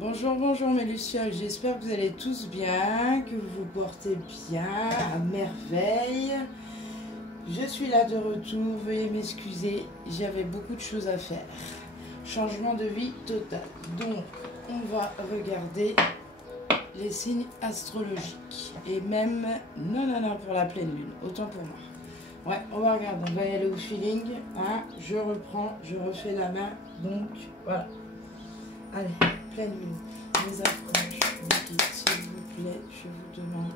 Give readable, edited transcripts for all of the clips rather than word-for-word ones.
Bonjour, bonjour mes lucioles, j'espère que vous allez tous bien, que vous vous portez bien, à merveille. Je suis là de retour, veuillez m'excuser, j'avais beaucoup de choses à faire. Changement de vie total. Donc, on va regarder les signes astrologiques. Et même, non, pour la pleine lune, autant pour moi. Ouais, on va regarder, on va y aller au feeling. Hein, je reprends, je refais la main, donc voilà. Allez, pleine lune, les approches, ok, s'il vous plaît, je vous demande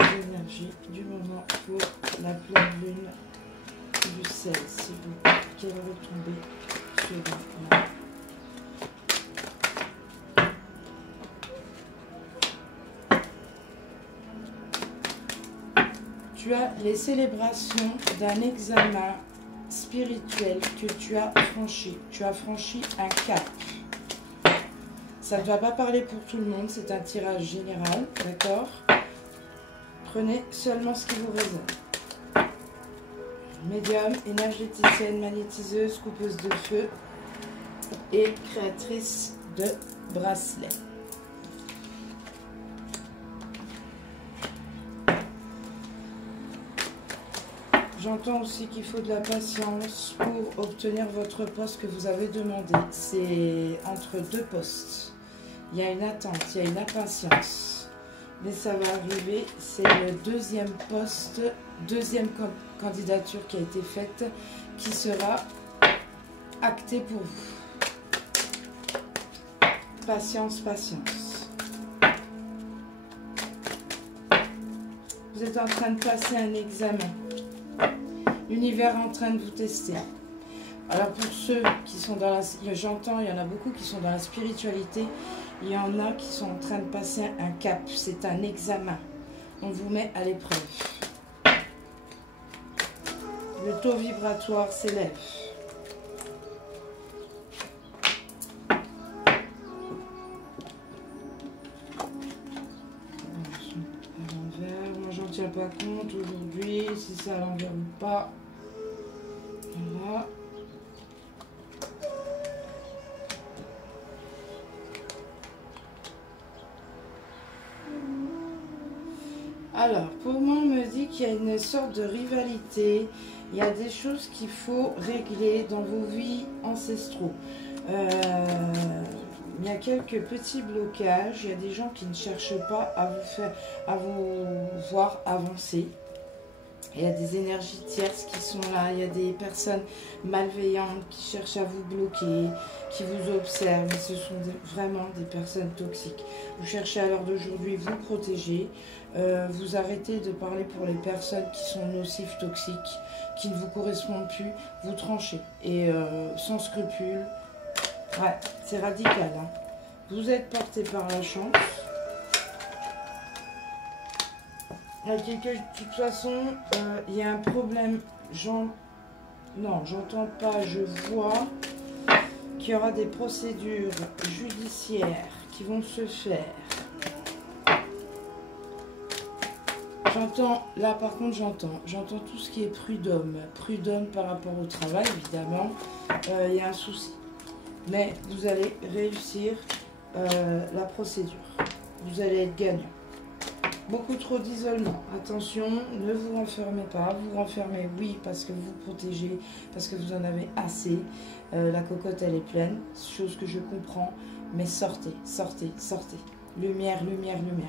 les énergies du moment pour la pleine lune du 16, s'il vous plaît, qu'elle va tomber sur moi. Tu as les célébrations d'un examen spirituel que tu as franchi. Tu as franchi un cap. Ça ne va pas parler pour tout le monde, c'est un tirage général, d'accord? Prenez seulement ce qui vous résonne. Médium, énergéticienne, magnétiseuse, coupeuse de feu et créatrice de bracelets. J'entends aussi qu'il faut de la patience pour obtenir votre poste que vous avez demandé. C'est entre deux postes. Il y a une attente, il y a une impatience. Mais ça va arriver. C'est le deuxième poste, deuxième candidature qui a été faite, qui sera actée pour vous. Patience, patience. Vous êtes en train de passer un examen. L'univers est en train de vous tester. Alors pour ceux qui sont dans la... J'entends, il y en a beaucoup qui sont dans la spiritualité. Il y en a qui sont en train de passer un cap. C'est un examen. On vous met à l'épreuve. Le taux vibratoire s'élève. J'en tiens pas compte aujourd'hui, si c'est à l'envers ou pas. Voilà. Alors, pour moi, on me dit qu'il y a une sorte de rivalité. Il y a des choses qu'il faut régler dans vos vies ancestraux. Il y a quelques petits blocages. Il y a des gens qui ne cherchent pas à vous voir avancer. Il y a des énergies tierces qui sont là. Il y a des personnes malveillantes qui cherchent à vous bloquer, qui vous observent. Ce sont vraiment des personnes toxiques. Vous cherchez à l'heure d'aujourd'hui vous protéger. Vous arrêtez de parler pour les personnes qui sont nocives, toxiques, qui ne vous correspondent plus. Vous tranchez. Et sans scrupule. Ouais, c'est radical. Hein. Vous êtes porté par la chance. De toute façon, il y a un problème. Non, j'entends pas. Je vois qu'il y aura des procédures judiciaires qui vont se faire. J'entends, là par contre, j'entends tout ce qui est prud'homme. Prud'homme par rapport au travail, évidemment. Il y a un souci. Mais vous allez réussir la procédure. Vous allez être gagnant. Beaucoup trop d'isolement. Attention, ne vous renfermez pas. Vous renfermez, oui, parce que vous vous protégez, parce que vous en avez assez. La cocotte, elle est pleine. Chose que je comprends. Mais sortez, sortez, sortez. Lumière, lumière, lumière.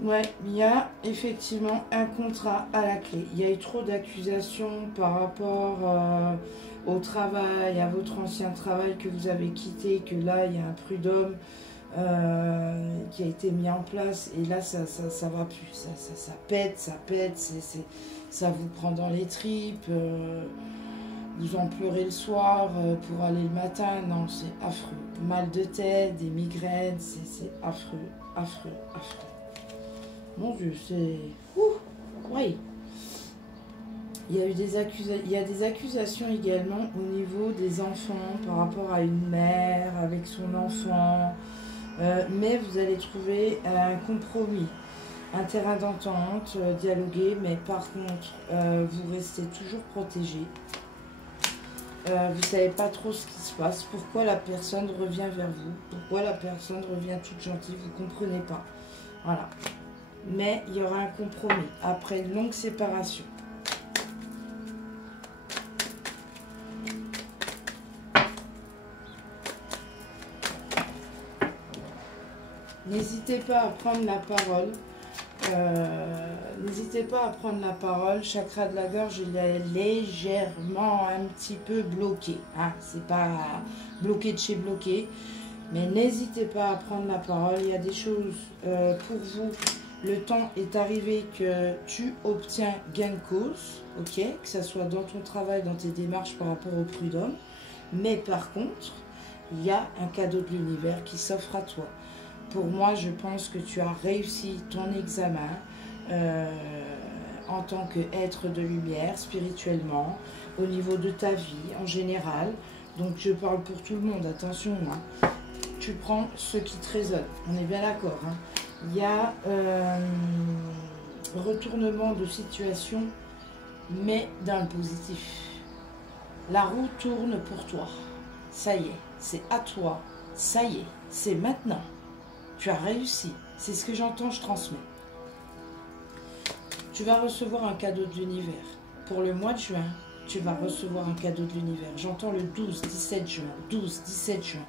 Ouais, il y a effectivement un contrat à la clé. Il y a eu trop d'accusations par rapport au travail, à votre ancien travail que vous avez quitté, que là, il y a un prud'homme qui a été mis en place. Et là, ça va plus. Ça pète, ça vous prend dans les tripes. Vous en pleurez le soir pour aller le matin. Non, c'est affreux. Mal de tête, des migraines, c'est affreux, affreux, affreux. Mon Dieu, c'est... Oui. Il y a eu des accusations également au niveau des enfants par rapport à une mère avec son enfant. Mais vous allez trouver un compromis, un terrain d'entente, dialoguer. Mais par contre, vous restez toujours protégé. Vous ne savez pas trop ce qui se passe. Pourquoi la personne revient vers vous? Pourquoi la personne revient toute gentille? Vous ne comprenez pas. Voilà. Mais il y aura un compromis après une longue séparation. N'hésitez pas à prendre la parole. N'hésitez pas à prendre la parole. Chakra de la gorge, il est légèrement un petit peu bloqué. Hein. C'est pas bloqué de chez bloqué. Mais n'hésitez pas à prendre la parole. Il y a des choses pour vous. Le temps est arrivé que tu obtiens gain de cause. Ok, que ce soit dans ton travail, dans tes démarches par rapport au prud'homme. Mais par contre, il y a un cadeau de l'univers qui s'offre à toi. Pour moi, je pense que tu as réussi ton examen en tant qu'être de lumière, spirituellement, au niveau de ta vie en général. Donc, je parle pour tout le monde, attention. Hein. Tu prends ce qui te résonne, on est bien d'accord. Hein. Il y a retournement de situation, mais dans le positif. La roue tourne pour toi. Ça y est, c'est à toi. Ça y est, c'est maintenant. Tu as réussi. C'est ce que j'entends, je transmets. Tu vas recevoir un cadeau de l'univers. Pour le mois de juin, tu vas recevoir un cadeau de l'univers. J'entends le 12-17 juin. 12-17 juin.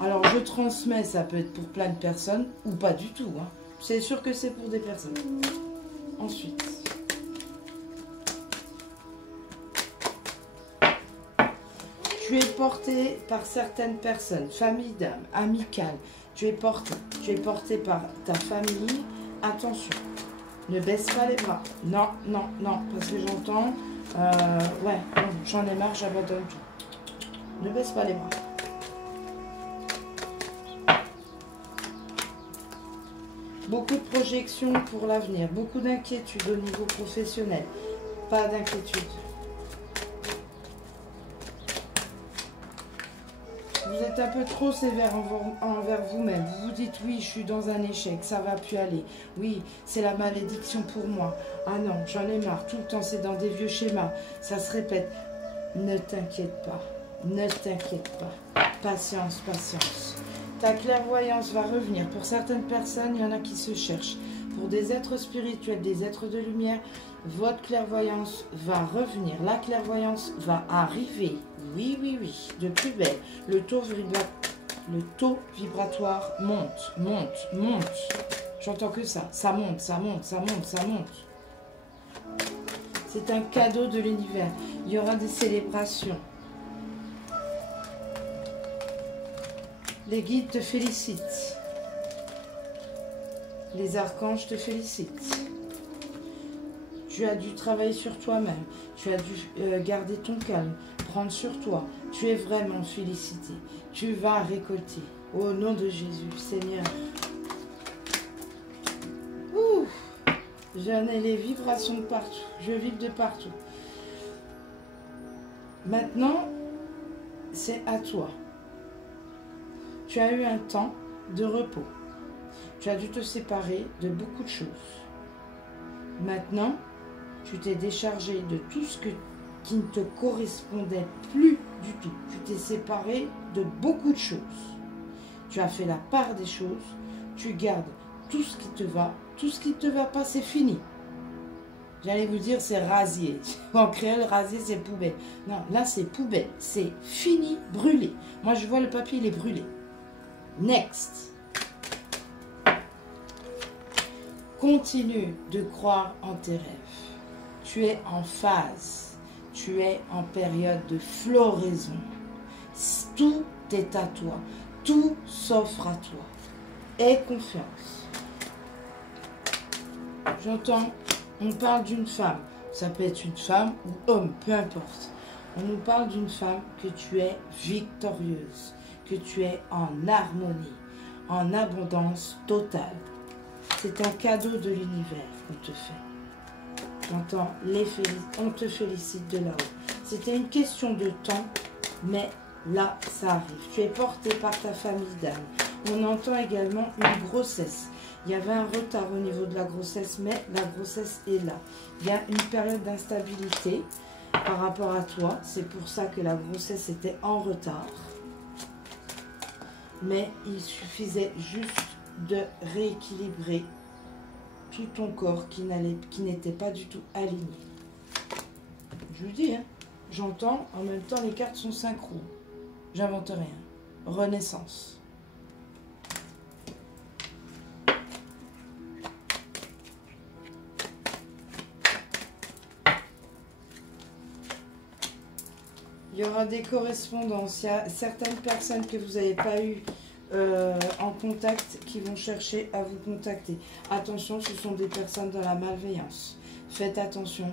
Alors, je transmets, ça peut être pour plein de personnes ou pas du tout. Hein. C'est sûr que c'est pour des personnes. Ensuite. Tu es porté par certaines personnes, famille d'âme, amicale. Tu es porté par ta famille. Attention, ne baisse pas les bras. Non, non, non, parce que j'entends, ouais, bon, j'en ai marre, j'abandonne tout. Ne baisse pas les bras. Beaucoup de projections pour l'avenir, beaucoup d'inquiétudes au niveau professionnel. Pas d'inquiétude. Vous êtes un peu trop sévère envers vous-même. Vous vous dites, oui, je suis dans un échec, ça va plus aller. Oui, c'est la malédiction pour moi. Ah non, j'en ai marre. Tout le temps, c'est dans des vieux schémas. Ça se répète. Ne t'inquiète pas. Ne t'inquiète pas. Patience, patience. Ta clairvoyance va revenir. Pour certaines personnes, il y en a qui se cherchent. Pour des êtres spirituels, des êtres de lumière, votre clairvoyance va revenir. La clairvoyance va arriver. Oui, oui, oui. De plus belle. Le taux vibratoire monte, monte, monte. J'entends que ça. Ça monte, ça monte, ça monte, ça monte. C'est un cadeau de l'univers. Il y aura des célébrations. Les guides te félicitent. Les archanges te félicitent. Tu as dû travailler sur toi-même. Tu as dû garder ton calme, prendre sur toi. Tu es vraiment félicité. Tu vas récolter. Au nom de Jésus, Seigneur. Ouh, j'en ai les vibrations de partout. Je vibre de partout. Maintenant, c'est à toi. Tu as eu un temps de repos. Tu as dû te séparer de beaucoup de choses. Maintenant, tu t'es déchargé de tout ce qui ne te correspondait plus du tout. Tu t'es séparé de beaucoup de choses. Tu as fait la part des choses. Tu gardes tout ce qui te va. Tout ce qui ne te va pas, c'est fini. J'allais vous dire, c'est rasier. En créole, rasier, c'est poubelle. Non, là, c'est poubelle. C'est fini, brûlé. Moi, je vois le papier, il est brûlé. Next. Continue de croire en tes rêves. Tu es en phase. Tu es en période de floraison. Tout est à toi. Tout s'offre à toi. Aie confiance. J'entends, on parle d'une femme. Ça peut être une femme ou homme, peu importe. On nous parle d'une femme que tu es victorieuse, que tu es en harmonie, en abondance totale. C'est un cadeau de l'univers qu'on te fait. J'entends, on te félicite de là-haut. C'était une question de temps, mais là, ça arrive. Tu es porté par ta famille d'âme. On entend également une grossesse. Il y avait un retard au niveau de la grossesse, mais la grossesse est là. Il y a une période d'instabilité. par rapport à toi. C'est pour ça que la grossesse était en retard. Mais il suffisait juste de rééquilibrer tout ton corps qui n'était pas du tout aligné. Je vous dis, hein, j'entends, en même temps les cartes sont synchro. J'invente rien. Renaissance. Il y aura des correspondances. Il y a certaines personnes que vous n'avez pas eues en contact qui vont chercher à vous contacter. Attention, ce sont des personnes dans la malveillance. Faites attention.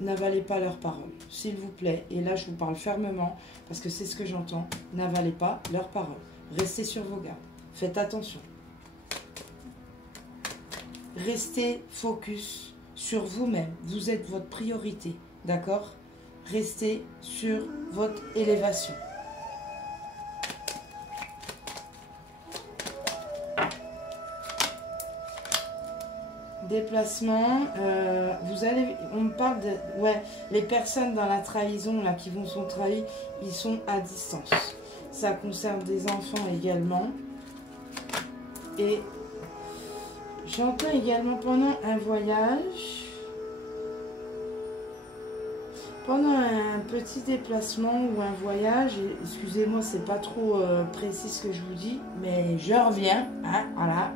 N'avalez pas leurs paroles, s'il vous plaît. Et là, je vous parle fermement parce que c'est ce que j'entends. N'avalez pas leurs paroles. Restez sur vos gardes. Faites attention. Restez focus sur vous-même. Vous êtes votre priorité, d'accord? Restez sur votre élévation. Déplacement, on me parle de, ouais, les personnes dans la trahison là qui sont trahies, ils sont à distance. Ça concerne des enfants également. Et j'entends également pendant un voyage, pendant un petit déplacement ou un voyage, excusez-moi, c'est pas trop précis ce que je vous dis, mais je reviens, hein, voilà.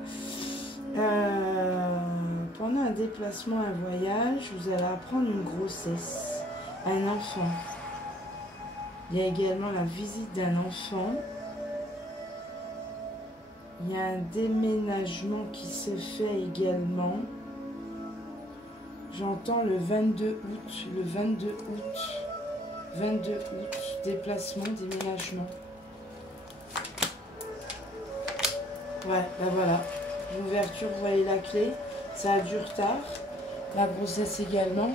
Pendant un déplacement, un voyage, vous allez apprendre une grossesse, un enfant. Il y a également la visite d'un enfant. Il y a un déménagement qui se fait également. J'entends le 22 août, le 22 août, 22 août, déplacement, déménagement. Ouais, ben voilà. L'ouverture, vous voyez la clé, ça a du retard, la grossesse également,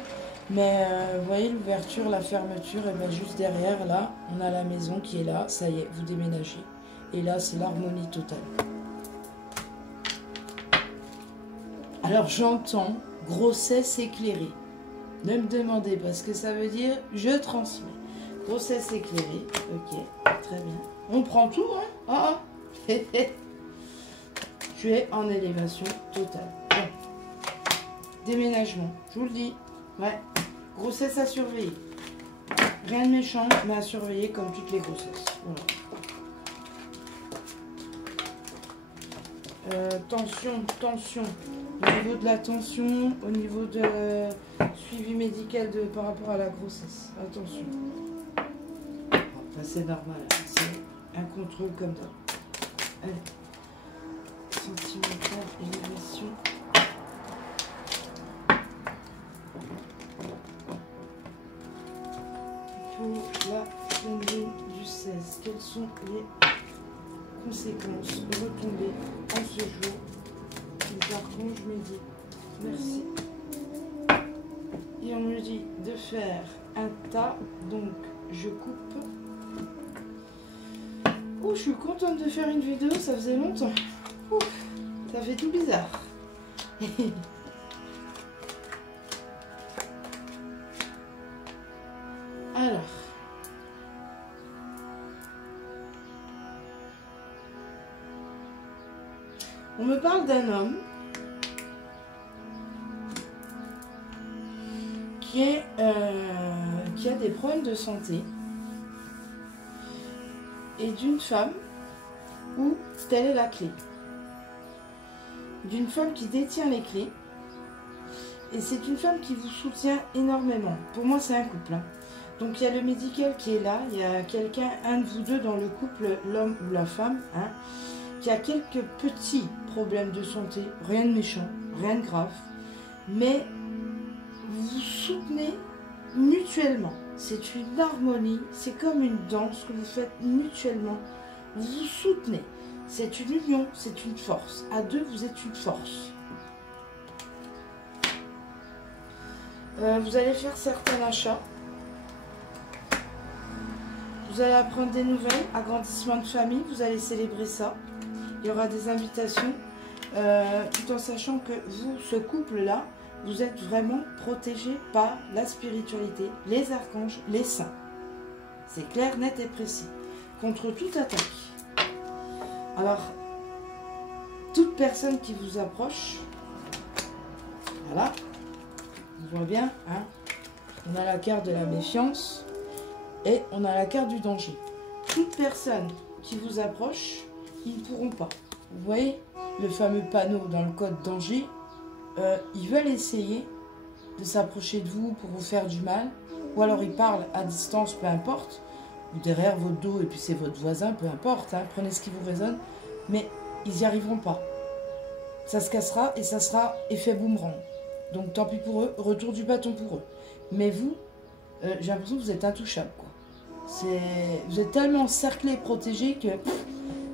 mais vous voyez l'ouverture, la fermeture, et bien juste derrière, là, on a la maison qui est là, ça y est, vous déménagez. Et là, c'est l'harmonie totale. Alors j'entends grossesse éclairée. Ne me demandez pas ce que ça veut dire, je transmets. Grossesse éclairée, ok, très bien. On prend tout, hein? Ah, ah. Tu es en élévation totale. Bon. Déménagement, je vous le dis. Ouais. Grossesse à surveiller. Rien de méchant, mais à surveiller comme toutes les grossesses. Voilà. Tension, tension. Au niveau de la tension, au niveau de suivi médical par rapport à la grossesse. Attention. Bon, c'est normal. C'est un contrôle comme ça. Allez. Sentimentale, élévation. Pour la pleine du 16, quelles sont les conséquences retombées en ce jour? Les archanges me dit merci. Et on me dit de faire un tas, donc je coupe. Oh, je suis contente de faire une vidéo, ça faisait longtemps. Ouf, ça fait tout bizarre. Alors. On me parle d'un homme qui a des problèmes de santé et d'une femme où telle est la clé. D'une femme qui détient les clés et c'est une femme qui vous soutient énormément. Pour moi, c'est un couple. Hein. Donc, il y a le médical qui est là. Il y a quelqu'un, un de vous deux dans le couple, l'homme ou la femme, hein, qui a quelques petits problèmes de santé. Rien de méchant, rien de grave. Mais vous vous soutenez mutuellement. C'est une harmonie. C'est comme une danse que vous faites mutuellement. Vous vous soutenez. C'est une union, c'est une force. À deux, vous êtes une force. Vous allez faire certains achats. Vous allez apprendre des nouvelles, agrandissement de famille, vous allez célébrer ça. Il y aura des invitations, tout en sachant que vous, ce couple-là, vous êtes vraiment protégé par la spiritualité, les archanges, les saints. C'est clair, net et précis. Contre toute attaque. Alors, toute personne qui vous approche, voilà, on voit bien, hein, on a la carte de la méfiance et on a la carte du danger. Toute personne qui vous approche, ils ne pourront pas. Vous voyez le fameux panneau dans le code danger, ils veulent essayer de s'approcher de vous pour vous faire du mal, ou alors ils parlent à distance, peu importe, ou derrière votre dos, et puis c'est votre voisin, peu importe, hein, prenez ce qui vous résonne, mais ils n'y arriveront pas. Ça se cassera et ça sera effet boomerang. Donc tant pis pour eux, retour du bâton pour eux. Mais vous, j'ai l'impression que vous êtes intouchable, quoi. Vous êtes tellement encerclé et protégé que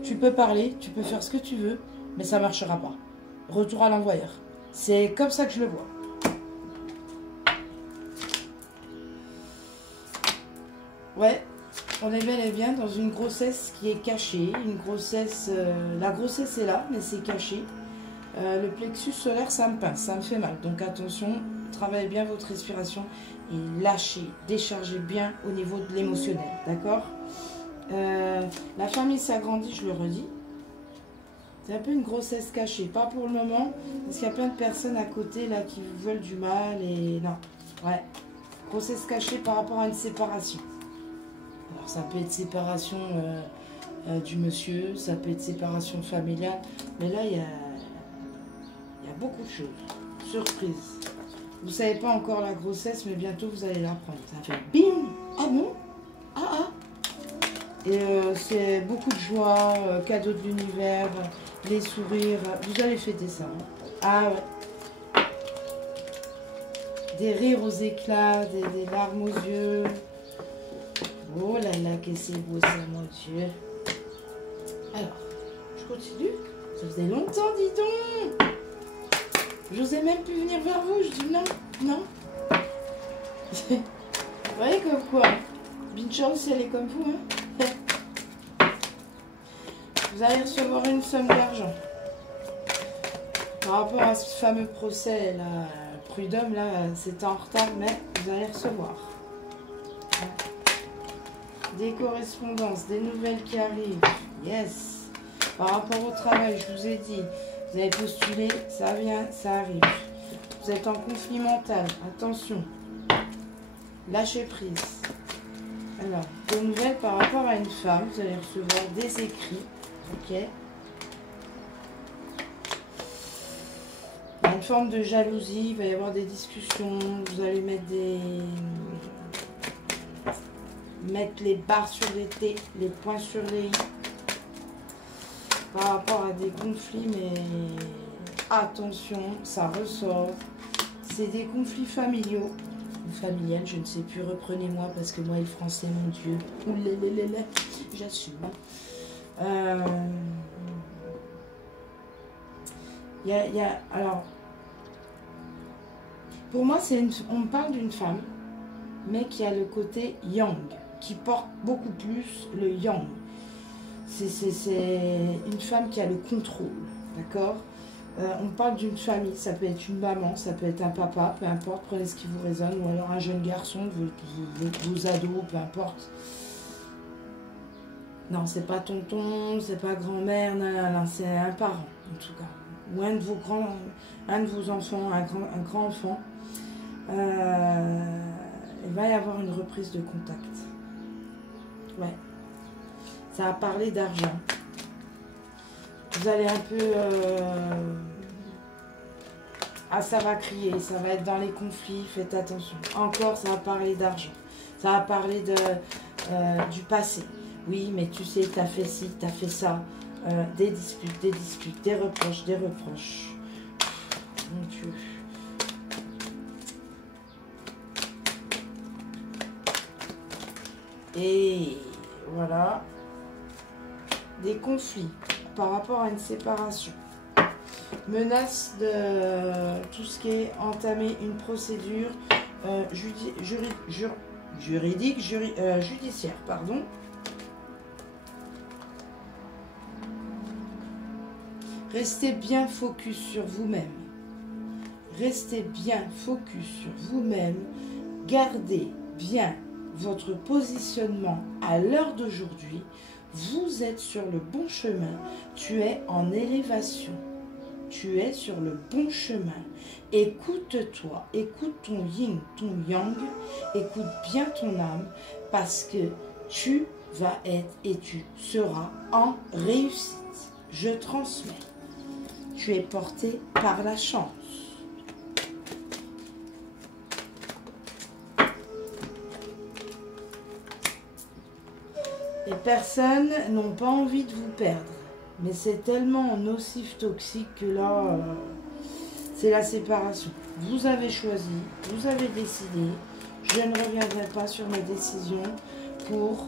tu peux parler, tu peux faire ce que tu veux, mais ça ne marchera pas. Retour à l'envoyeur. C'est comme ça que je le vois. Ouais, on est bel et bien dans une grossesse qui est cachée. Une grossesse, la grossesse est là, mais c'est caché. Le plexus solaire, ça me pince, ça me fait mal. Donc attention, travaillez bien votre respiration et lâchez, déchargez bien au niveau de l'émotionnel. D'accord? La famille s'agrandit, je le redis. C'est un peu une grossesse cachée, pas pour le moment, parce qu'il y a plein de personnes à côté là qui vous veulent du mal et non. Ouais, grossesse cachée par rapport à une séparation. Alors ça peut être séparation du monsieur, ça peut être séparation familiale, mais là il y a beaucoup de choses. Surprise. Vous ne savez pas encore la grossesse, mais bientôt vous allez l'apprendre. Ça fait bim. Ah bon? Ah ah. Et c'est beaucoup de joie, cadeau de l'univers, les sourires. Vous allez fêter ça. Hein. Ah ouais. Des rires aux éclats, des larmes aux yeux. Oh là là, que c'est beau ça, mon Dieu. Alors, je continue. Ça faisait longtemps, dis donc. J'osais même plus venir vers vous. Je dis non, non. Vous voyez comme quoi, Binchon, si elle est comme vous, hein. Vous allez recevoir une somme d'argent. Par rapport à ce fameux procès, là, Prud'homme, là, c'était en retard, mais vous allez recevoir. Des correspondances, des nouvelles qui arrivent. Yes. Par rapport au travail, je vous ai dit, vous avez postulé, ça vient, ça arrive. Vous êtes en conflit mental, attention. Lâchez prise. Alors, des nouvelles par rapport à une femme, vous allez recevoir des écrits. Ok. Il y a une forme de jalousie, il va y avoir des discussions, vous allez mettre les barres sur les T, les points sur les I. Par rapport à des conflits, mais attention, ça ressort. C'est des conflits familiaux ou familiales, je ne sais plus, reprenez-moi parce que moi et le français, mon Dieu. Oulalala, j'assume. Alors, pour moi, on me parle d'une femme, mais qui a le côté yang, qui porte beaucoup plus le yang. C'est une femme qui a le contrôle, d'accord? On parle d'une famille, ça peut être une maman, ça peut être un papa, peu importe, prenez ce qui vous résonne, ou alors un jeune garçon, vos ados, peu importe. Non, c'est pas tonton, c'est pas grand-mère, non, c'est un parent, en tout cas. Ou un de vos enfants, un grand enfant. Il va y avoir une reprise de contact. Ouais. Ça a parlé d'argent. Vous allez un peu... Ah, ça va crier, ça va être dans les conflits, faites attention. Encore, ça va parler d'argent. Ça va parler du passé. Oui, mais tu sais, t'as fait ci, t'as fait ça. Des disputes, des reproches, des reproches. Mon Dieu. Et voilà. Des conflits par rapport à une séparation. Menace de tout ce qui est entamer une procédure judiciaire, pardon. Restez bien focus sur vous-même. restez bien focus sur vous-même, gardez bien votre positionnement à l'heure d'aujourd'hui, vous êtes sur le bon chemin, tu es en élévation, tu es sur le bon chemin. Écoute-toi, écoute ton yin, ton yang, écoute bien ton âme parce que tu vas être et tu seras en réussite. Je transmets. Tu es porté par la chance. Les personnes n'ont pas envie de vous perdre. Mais c'est tellement nocif, toxique que là, c'est la séparation. Vous avez choisi, vous avez décidé. Je ne reviendrai pas sur mes décisions pour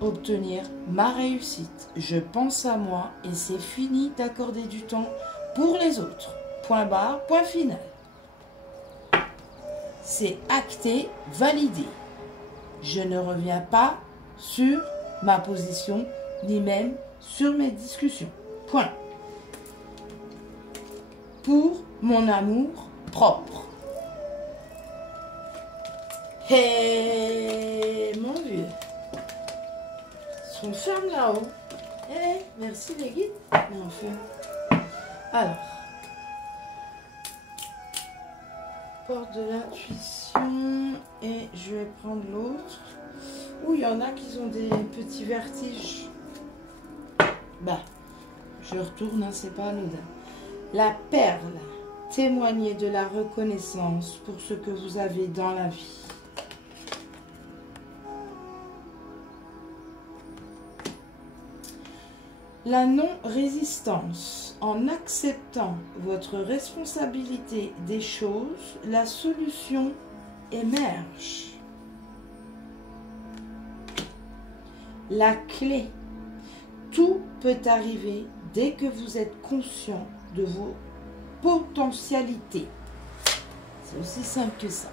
obtenir ma réussite. Je pense à moi et c'est fini d'accorder du temps pour les autres. Point barre, point final. C'est acté, validé. Je ne reviens pas sur ma position, ni même sur mes discussions. Point. Pour mon amour propre. Hé, mon vieux. Ils sont fermes là-haut. Eh, merci les guides. Mais enfin. Alors. Porte de l'intuition. Et je vais prendre l'autre. Ouh, il y en a qui ont des petits vertiges. Bah, je retourne, hein, c'est pas anodin. La perle, témoignez de la reconnaissance pour ce que vous avez dans la vie. La non-résistance, en acceptant votre responsabilité des choses, la solution émerge. La clé. Tout peut arriver dès que vous êtes conscient de vos potentialités. C'est aussi simple que ça.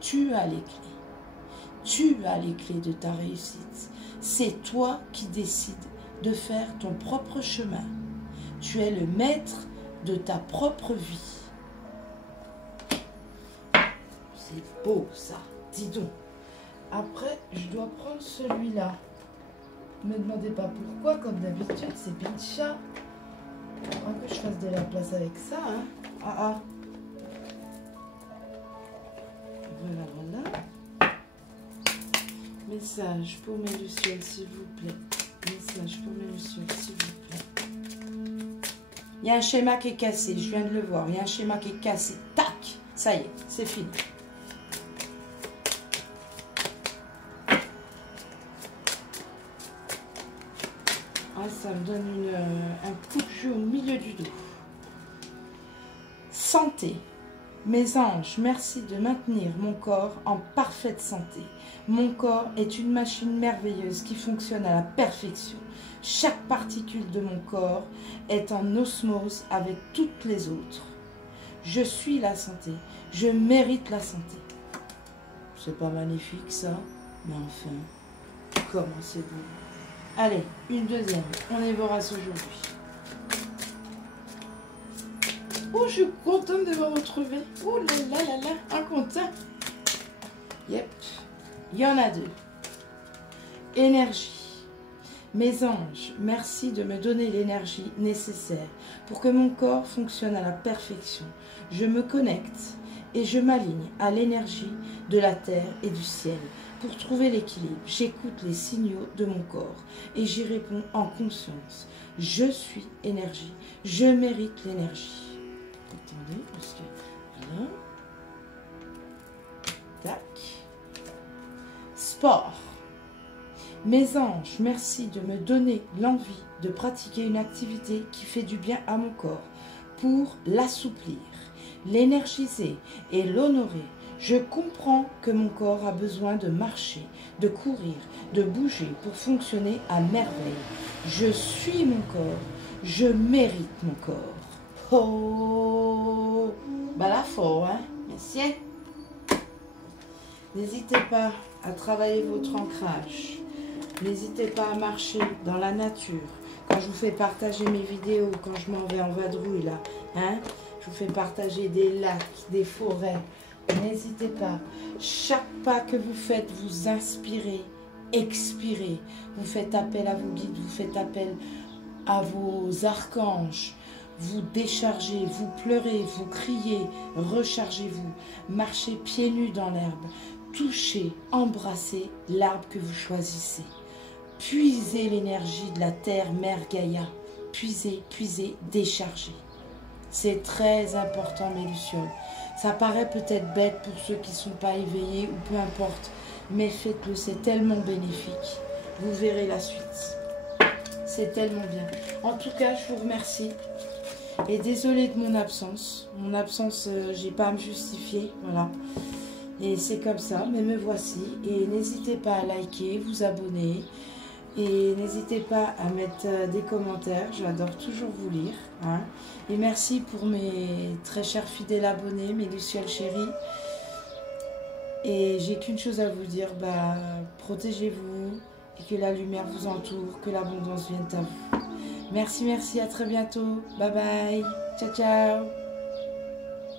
Tu as les clés. Tu as les clés de ta réussite. C'est toi qui décides de faire ton propre chemin. Tu es le maître de ta propre vie. C'est beau ça. Dis donc. Après, je dois prendre celui-là. Ne me demandez pas pourquoi, comme d'habitude, c'est Pincha. Il faudra que je fasse de la place avec ça. Hein. Ah. Voilà. Message pour mes lucioles, s'il vous plaît. Message pour mes lucioles, s'il vous plaît. Il y a un schéma qui est cassé, je viens de le voir. Il y a un schéma qui est cassé. Tac! Ça y est, c'est fini. Ça me donne un coup de jus au milieu du dos. Santé. Mes anges, merci de maintenir mon corps en parfaite santé. Mon corps est une machine merveilleuse qui fonctionne à la perfection. Chaque particule de mon corps est en osmose avec toutes les autres. Je suis la santé. Je mérite la santé. C'est pas magnifique ça, mais enfin, comment c'est beau. Allez, une deuxième. On est vorace aujourd'hui. Oh, je suis contente de vous retrouver. Oh là là là là, un content. Yep, il y en a deux. Énergie. Mes anges, merci de me donner l'énergie nécessaire pour que mon corps fonctionne à la perfection. Je me connecte et je m'aligne à l'énergie de la terre et du ciel. Pour trouver l'équilibre, j'écoute les signaux de mon corps et j'y réponds en conscience. Je suis énergie, je mérite l'énergie. Attendez, parce que... Voilà. Tac. Sport. Mes anges, merci de me donner l'envie de pratiquer une activité qui fait du bien à mon corps pour l'assouplir, l'énergiser et l'honorer. Je comprends que mon corps a besoin de marcher, de courir, de bouger pour fonctionner à merveille. Je suis mon corps, je mérite mon corps. Oh, bah là fort, hein, messieurs. N'hésitez pas à travailler votre ancrage. N'hésitez pas à marcher dans la nature. Quand je vous fais partager mes vidéos, quand je m'en vais en vadrouille là, hein, Je vous fais partager des lacs, des forêts. N'hésitez pas. Chaque pas que vous faites, vous inspirez, expirez. Vous faites appel à vos guides, vous faites appel à vos archanges. Vous déchargez, vous pleurez, vous criez, rechargez-vous. Marchez pieds nus dans l'herbe. Touchez, embrassez l'arbre que vous choisissez. Puisez l'énergie de la terre, mère Gaïa. Puisez, puisez, déchargez. C'est très important, mes lucioles. Ça paraît peut-être bête pour ceux qui ne sont pas éveillés ou peu importe. Mais faites-le, c'est tellement bénéfique. Vous verrez la suite. C'est tellement bien. En tout cas, je vous remercie. Et désolée de mon absence. Mon absence, j'ai pas à me justifier. Voilà. Et c'est comme ça. Mais me voici. Et n'hésitez pas à liker, vous abonner. Et n'hésitez pas à mettre des commentaires. J'adore toujours vous lire. Hein. Et merci pour mes très chers fidèles abonnés, mes lucioles chéries. Et j'ai qu'une chose à vous dire. Protégez-vous. Et que la lumière vous entoure. Que l'abondance vienne à vous. Merci, merci. À très bientôt. Bye bye. Ciao, ciao.